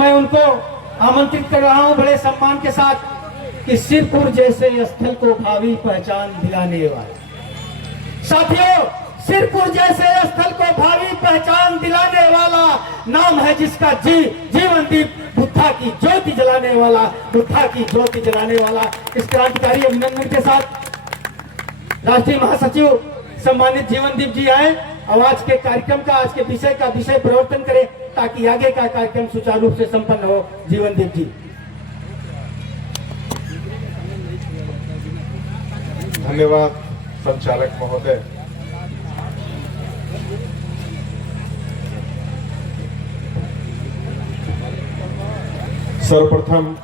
मैं उनको आमंत्रित कर रहा हूं बड़े सम्मान के साथ कि सिरपुर जैसे स्थल को भावी पहचान दिलाने वाले साथियों, सिरपुर जैसे स्थल को भावी पहचान दिलाने वाला नाम है जिसका जीवन दीप बुद्धा की ज्योति जलाने वाला, बुद्धा की ज्योति जलाने वाला। इस क्रांतिकारी अभिनंदन के साथ राष्ट्रीय महासचिव सम्मानित जीवन दीप जी आए और आज के कार्यक्रम का, आज के विषय का विषय प्रवर्तन करें ताकि आगे का कार्यक्रम सुचारू रूप से संपन्न हो। जीवन दीप जी। धन्यवाद संचालक महोदय। सर्वप्रथम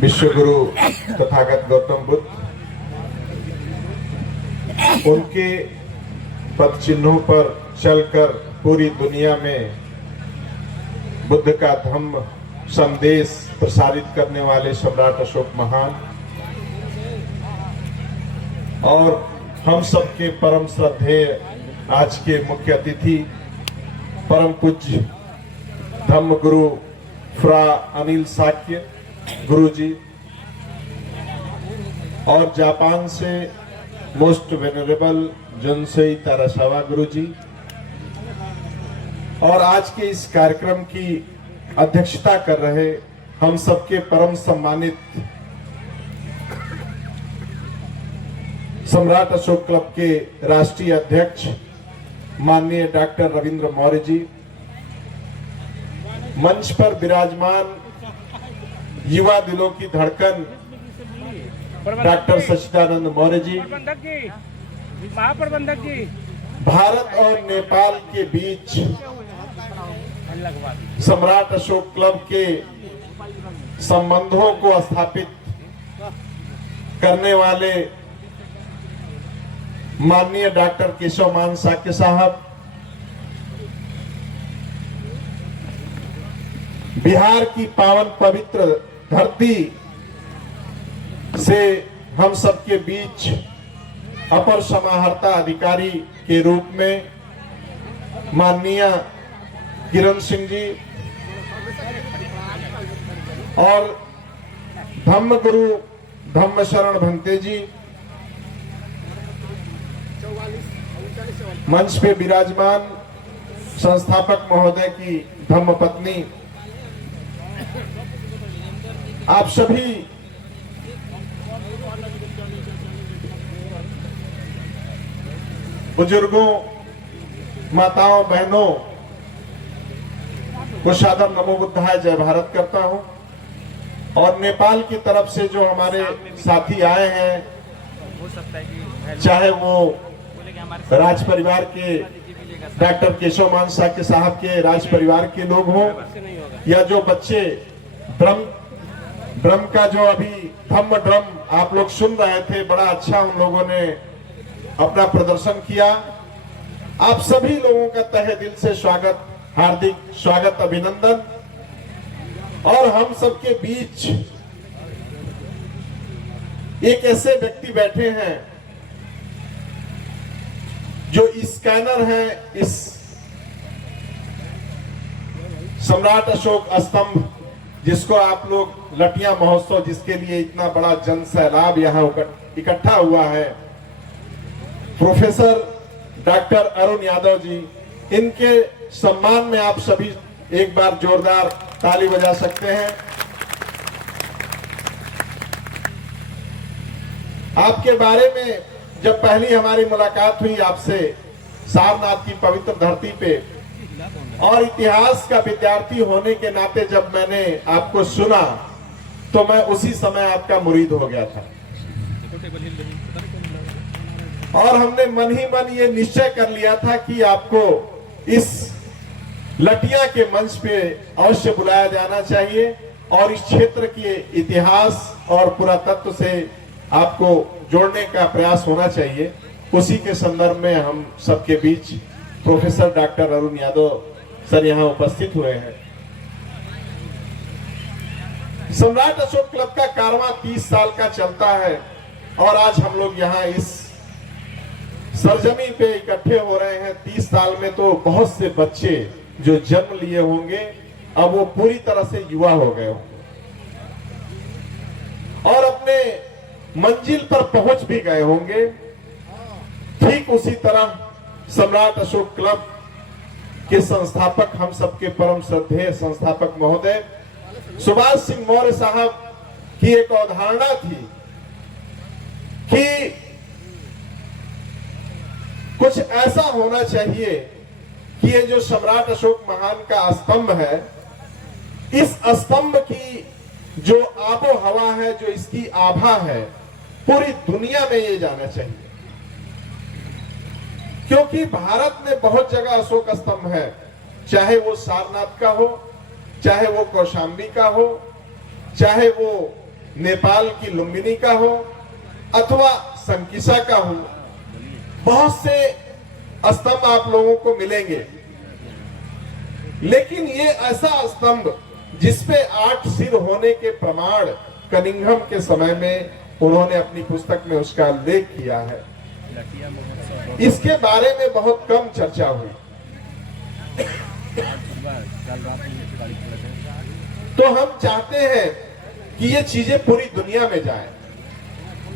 विश्व गुरु तथागत गौतम बुद्ध, उनके पद चिन्हों पर चलकर पूरी दुनिया में बुद्ध का धम्म संदेश प्रसारित करने वाले सम्राट अशोक महान और हम सबके परम श्रद्धेय आज के मुख्य अतिथि परम पूज्य धम्म गुरु फ्रा अनिल साक्य गुरु जी और जापान से मोस्ट वेनरेबल जुनसेई तारासावा गुरु जी और आज के इस कार्यक्रम की अध्यक्षता कर रहे हम सबके परम सम्मानित सम्राट अशोक क्लब के राष्ट्रीय अध्यक्ष माननीय डॉक्टर रविंद्र मौर्य जी, मंच पर विराजमान युवा दिलों की धड़कन डॉक्टर सच्चिदानंद मौर्य जी, महाप्रबंधक जी, भारत और नेपाल के बीच सम्राट अशोक क्लब के संबंधों को स्थापित करने वाले माननीय डॉक्टर केशव मान साक्य साहब, बिहार की पावन पवित्र धरती से हम सबके बीच अपर समाहर्ता अधिकारी के रूप में माननीय किरण सिंह जी और धम्म गुरु धम्म शरण भंते जी, मंच पे विराजमान संस्थापक महोदय की धम्म पत्नी, आप सभी बुजुर्गों, माताओं, बहनों को सादर नमो बुद्धाय जय भारत करता हूं और नेपाल की तरफ से जो हमारे साथी आए हैं, चाहे वो राज परिवार के डॉक्टर केशव मान साक्य साहब के राज परिवार के लोग हों या जो बच्चे ड्रम का जो अभी धम्म ड्रम आप लोग सुन रहे थे, बड़ा अच्छा उन लोगों ने अपना प्रदर्शन किया। आप सभी लोगों का तहे दिल से स्वागत, हार्दिक स्वागत, अभिनंदन। और हम सबके बीच एक ऐसे व्यक्ति बैठे हैं जो स्कैनर है इस सम्राट अशोक स्तंभ, जिसको आप लोग लटिया महोत्सव, जिसके लिए इतना बड़ा जन सैलाब यहाँ इकट्ठा हुआ है, प्रोफेसर डॉक्टर अरुण यादव जी, इनके सम्मान में आप सभी एक बार जोरदार ताली बजा सकते हैं। आपके बारे में जब पहली हमारी मुलाकात हुई आपसे सारनाथ की पवित्र धरती पे और इतिहास का विद्यार्थी होने के नाते जब मैंने आपको सुना तो मैं उसी समय आपका मुरीद हो गया था और हमने मन ही मन ये निश्चय कर लिया था कि आपको इस लटिया के मंच पे अवश्य बुलाया जाना चाहिए और इस क्षेत्र के इतिहास और पुरातत्व से आपको जोड़ने का प्रयास होना चाहिए। उसी के संदर्भ में हम सबके बीच professor doctor Arun Yadav sir यहाँ उपस्थित हुए हैं। सम्राट अशोक क्लब का कारवां 30 साल का चलता है और आज हम लोग यहाँ इस सरजमी पे इकट्ठे हो रहे हैं। 30 साल में तो बहुत से बच्चे जो जन्म लिए होंगे अब वो पूरी तरह से युवा हो गए होंगे और अपने मंजिल पर पहुंच भी गए होंगे। ठीक उसी तरह सम्राट अशोक क्लब के संस्थापक, हम सबके परम श्रद्धेय संस्थापक महोदय सुभाष सिंह मौर्य साहब की एक अवधारणा थी कि कुछ ऐसा होना चाहिए कि ये जो सम्राट अशोक महान का स्तंभ है, इस स्तंभ की जो आबो हवा है, जो इसकी आभा है, पूरी दुनिया में ये जाना चाहिए। क्योंकि भारत में बहुत जगह अशोक स्तंभ है, चाहे वो सारनाथ का हो, चाहे वो कौशाम्बी का हो, चाहे वो नेपाल की लुम्बिनी का हो अथवा संकिसा का हो। बहुत से स्तंभ आप लोगों को मिलेंगे, लेकिन ये ऐसा स्तंभ जिसपे 8 सिर होने के प्रमाण कनिंघम के समय में उन्होंने अपनी पुस्तक में उसका उल्लेख किया है, इसके बारे में बहुत कम चर्चा हुई। तो हम चाहते हैं कि ये चीजें पूरी दुनिया में जाएं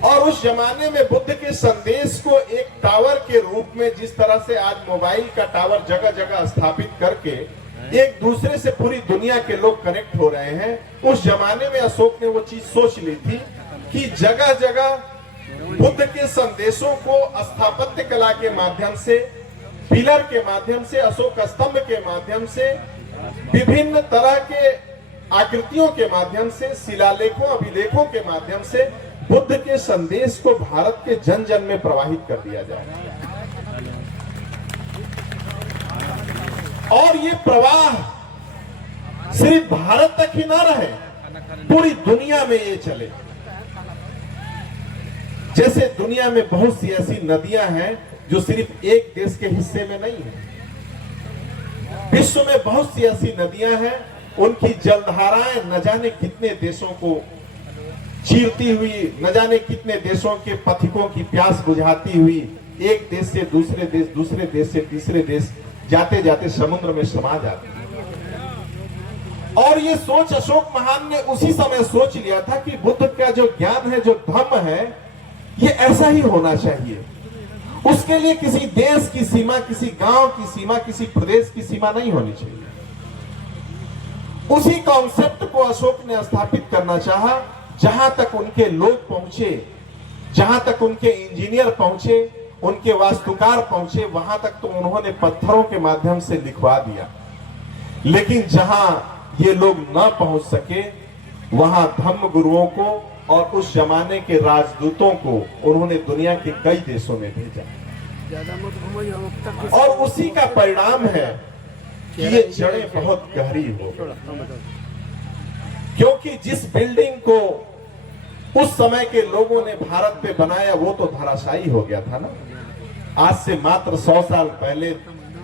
और उस जमाने में बुद्ध के संदेश को एक टावर के रूप में, जिस तरह से आज मोबाइल का टावर जगह जगह स्थापित करके एक दूसरे से पूरी दुनिया के लोग कनेक्ट हो रहे हैं, उस जमाने में अशोक ने वो चीज सोच ली थी कि जगह जगह बुद्ध के संदेशों को स्थापत्य कला के माध्यम से, पिलर के माध्यम से, अशोक स्तंभ के माध्यम से, विभिन्न तरह के आकृतियों के माध्यम से, शिलालेखों, अभिलेखों के माध्यम से बुद्ध के संदेश को भारत के जन जन में प्रवाहित कर दिया जाए और ये प्रवाह सिर्फ भारत तक ही ना रहे, पूरी दुनिया में ये चले। जैसे दुनिया में बहुत सी ऐसी नदियां हैं जो सिर्फ एक देश के हिस्से में नहीं है। विश्व में बहुत सी ऐसी नदियां हैं, उनकी जलधाराएं न जाने कितने देशों को चीरती हुई, न जाने कितने देशों के पथिकों की प्यास बुझाती हुई, एक देश से दूसरे देश, दूसरे देश से तीसरे देश जाते जाते समुद्र में समा जाती है। और ये सोच अशोक महान ने उसी समय सोच लिया था कि बुद्ध का जो ज्ञान है, जो धम्म है, ये ऐसा ही होना चाहिए। उसके लिए किसी देश की सीमा, किसी गांव की सीमा, किसी प्रदेश की सीमा नहीं होनी चाहिए। उसी कॉन्सेप्ट को अशोक ने स्थापित करना चाहा। जहां तक उनके लोग पहुंचे, जहां तक उनके इंजीनियर पहुंचे, उनके वास्तुकार पहुंचे, वहां तक तो उन्होंने पत्थरों के माध्यम से लिखवा दिया। लेकिन जहां ये लोग न पहुंच सके, वहां धम्म गुरुओं को और उस जमाने के राजदूतों को उन्होंने दुनिया के कई देशों में भेजा। और उसी का परिणाम है कि ये जड़ें बहुत गहरी हो गई। क्योंकि जिस बिल्डिंग को उस समय के लोगों ने भारत पे बनाया, वो तो धराशायी हो गया था ना। आज से मात्र 100 साल पहले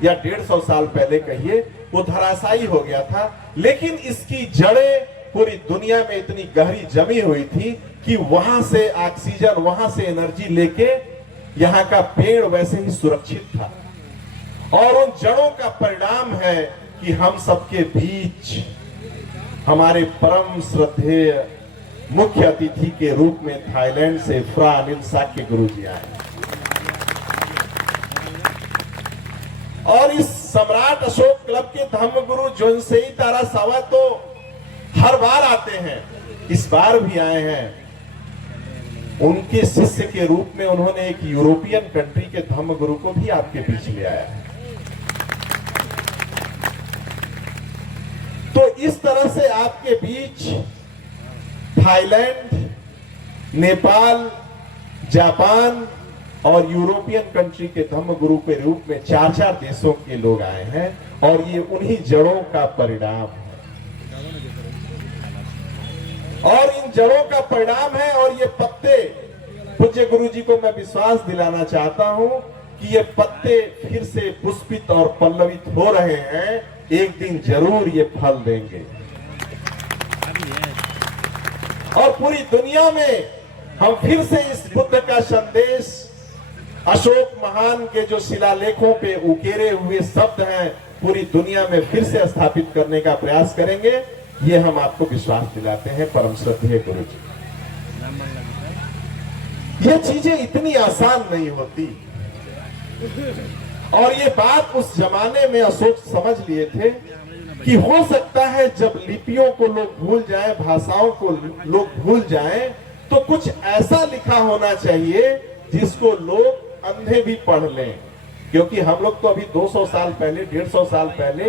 या 150 साल पहले कहिए, वो धराशायी हो गया था। लेकिन इसकी जड़ें पूरी दुनिया में इतनी गहरी जमी हुई थी कि वहां से ऑक्सीजन, वहां से एनर्जी लेके यहाँ का पेड़ वैसे ही सुरक्षित था। और उन जड़ों का परिणाम है कि हम सबके बीच हमारे परम श्रद्धेय मुख्य अतिथि के रूप में थाईलैंड से फ्रा अनिल साक्य गुरु जी आए। और इस सम्राट अशोक क्लब के धम्म गुरु जोनसेई तारा सावा तो हर बार आते हैं, इस बार भी आए हैं। उनके शिष्य के रूप में उन्होंने एक यूरोपियन कंट्री के धम्म गुरु को भी आपके बीच ले आया है। तो इस तरह से आपके बीच थाईलैंड, नेपाल, जापान और यूरोपियन कंट्री के धम्म गुरु के रूप में 4-4 देशों के लोग आए हैं। और ये उन्हीं जड़ों का परिणाम है, और इन जड़ों का परिणाम है। और ये पत्ते, पूज्य गुरु जी को मैं विश्वास दिलाना चाहता हूं कि ये पत्ते फिर से पुष्पित और पल्लवित हो रहे हैं। एक दिन जरूर ये फल देंगे और पूरी दुनिया में हम फिर से इस बुद्ध का संदेश, अशोक महान के जो शिलालेखों पे उकेरे हुए शब्द हैं, पूरी दुनिया में फिर से स्थापित करने का प्रयास करेंगे, ये हम आपको विश्वास दिलाते हैं परम श्रद्धेय गुरु जी। ये चीजें इतनी आसान नहीं होती, और ये बात उस जमाने में अशोक समझ लिए थे कि हो सकता है जब लिपियों को लोग भूल जाएं, भाषाओं को लोग भूल जाएं, तो कुछ ऐसा लिखा होना चाहिए जिसको लोग अंधे भी पढ़ लें। क्योंकि हम लोग तो अभी 200 साल पहले, 150 साल पहले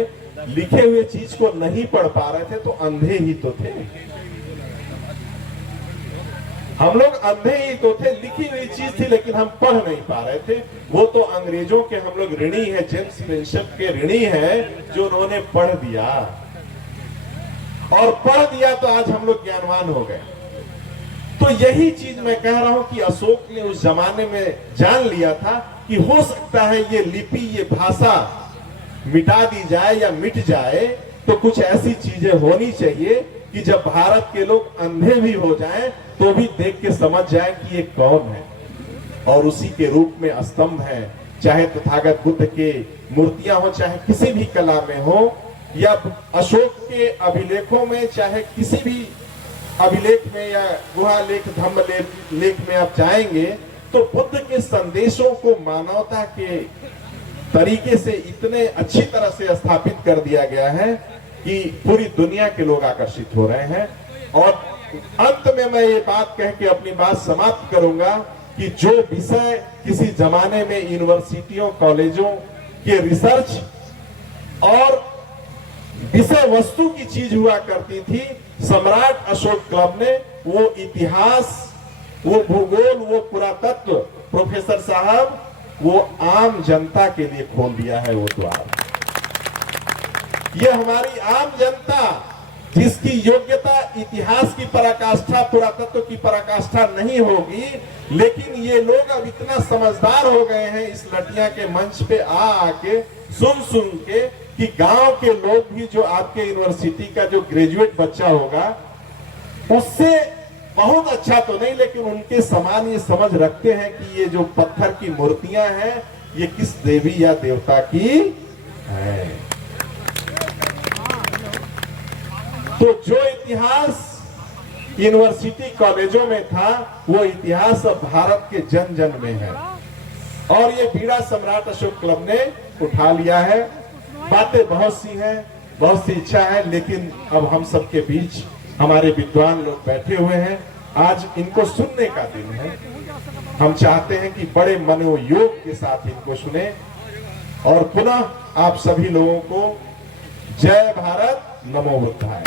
लिखे हुए चीज को नहीं पढ़ पा रहे थे, तो अंधे ही तो थे। हम लोग अंधे ही तो थे, लिखी हुई चीज थी लेकिन हम पढ़ नहीं पा रहे थे। वो तो अंग्रेजों के हम लोग ऋणी हैं, जेम्स प्रिंसेप के ऋणी हैं, जो उन्होंने पढ़ दिया, और पढ़ दिया तो आज हम लोग ज्ञानवान हो गए। तो यही चीज मैं कह रहा हूं कि अशोक ने उस जमाने में जान लिया था कि हो सकता है ये लिपि, ये भाषा मिटा दी जाए या मिट जाए, तो कुछ ऐसी चीजें होनी चाहिए कि जब भारत के लोग अंधे भी हो जाएं तो भी देख के समझ जाएं कि ये कौन है, और उसी के रूप में स्तंभ है। चाहे तथागत बुद्ध के मूर्तियां हो, चाहे किसी भी कला में हो, या अशोक के अभिलेखों में, चाहे किसी भी अभिलेख में या गुहा लेख, धम्म लेख में आप जाएंगे तो बुद्ध के संदेशों को मानवता के तरीके से इतने अच्छी तरह से स्थापित कर दिया गया है कि पूरी दुनिया के लोग आकर्षित हो रहे हैं। और अंत में मैं ये बात कह के अपनी बात समाप्त करूंगा कि जो विषय किसी जमाने में यूनिवर्सिटियों, कॉलेजों के रिसर्च और विषय वस्तु की चीज हुआ करती थी, सम्राट अशोक क्लब ने वो इतिहास, वो भूगोल, वो पुरातत्व, प्रोफेसर साहब, वो आम जनता के लिए खोल दिया है वो द्वार। ये हमारी आम जनता जिसकी योग्यता इतिहास की पराकाष्ठा, पुरातत्व की पराकाष्ठा नहीं होगी, लेकिन ये लोग अब इतना समझदार हो गए हैं इस लटिया के मंच पे आके सुन के कि गांव के लोग भी, जो आपके यूनिवर्सिटी का जो ग्रेजुएट बच्चा होगा, उससे बहुत अच्छा तो नहीं लेकिन उनके समान ये समझ रखते हैं कि ये जो पत्थर की मूर्तियां हैं ये किस देवी या देवता की है। तो जो इतिहास यूनिवर्सिटी कॉलेजों में था, वो इतिहास अब भारत के जन जन में है, और ये बीड़ा सम्राट अशोक क्लब ने उठा लिया है। बातें बहुत सी हैं, बहुत सी इच्छा है, लेकिन अब हम सबके बीच हमारे विद्वान लोग बैठे हुए हैं, आज इनको सुनने का दिन है। हम चाहते हैं कि बड़े मनोयोग के साथ इनको सुने। और पुनः आप सभी लोगों को जय भारत, नमो बुद्धाय।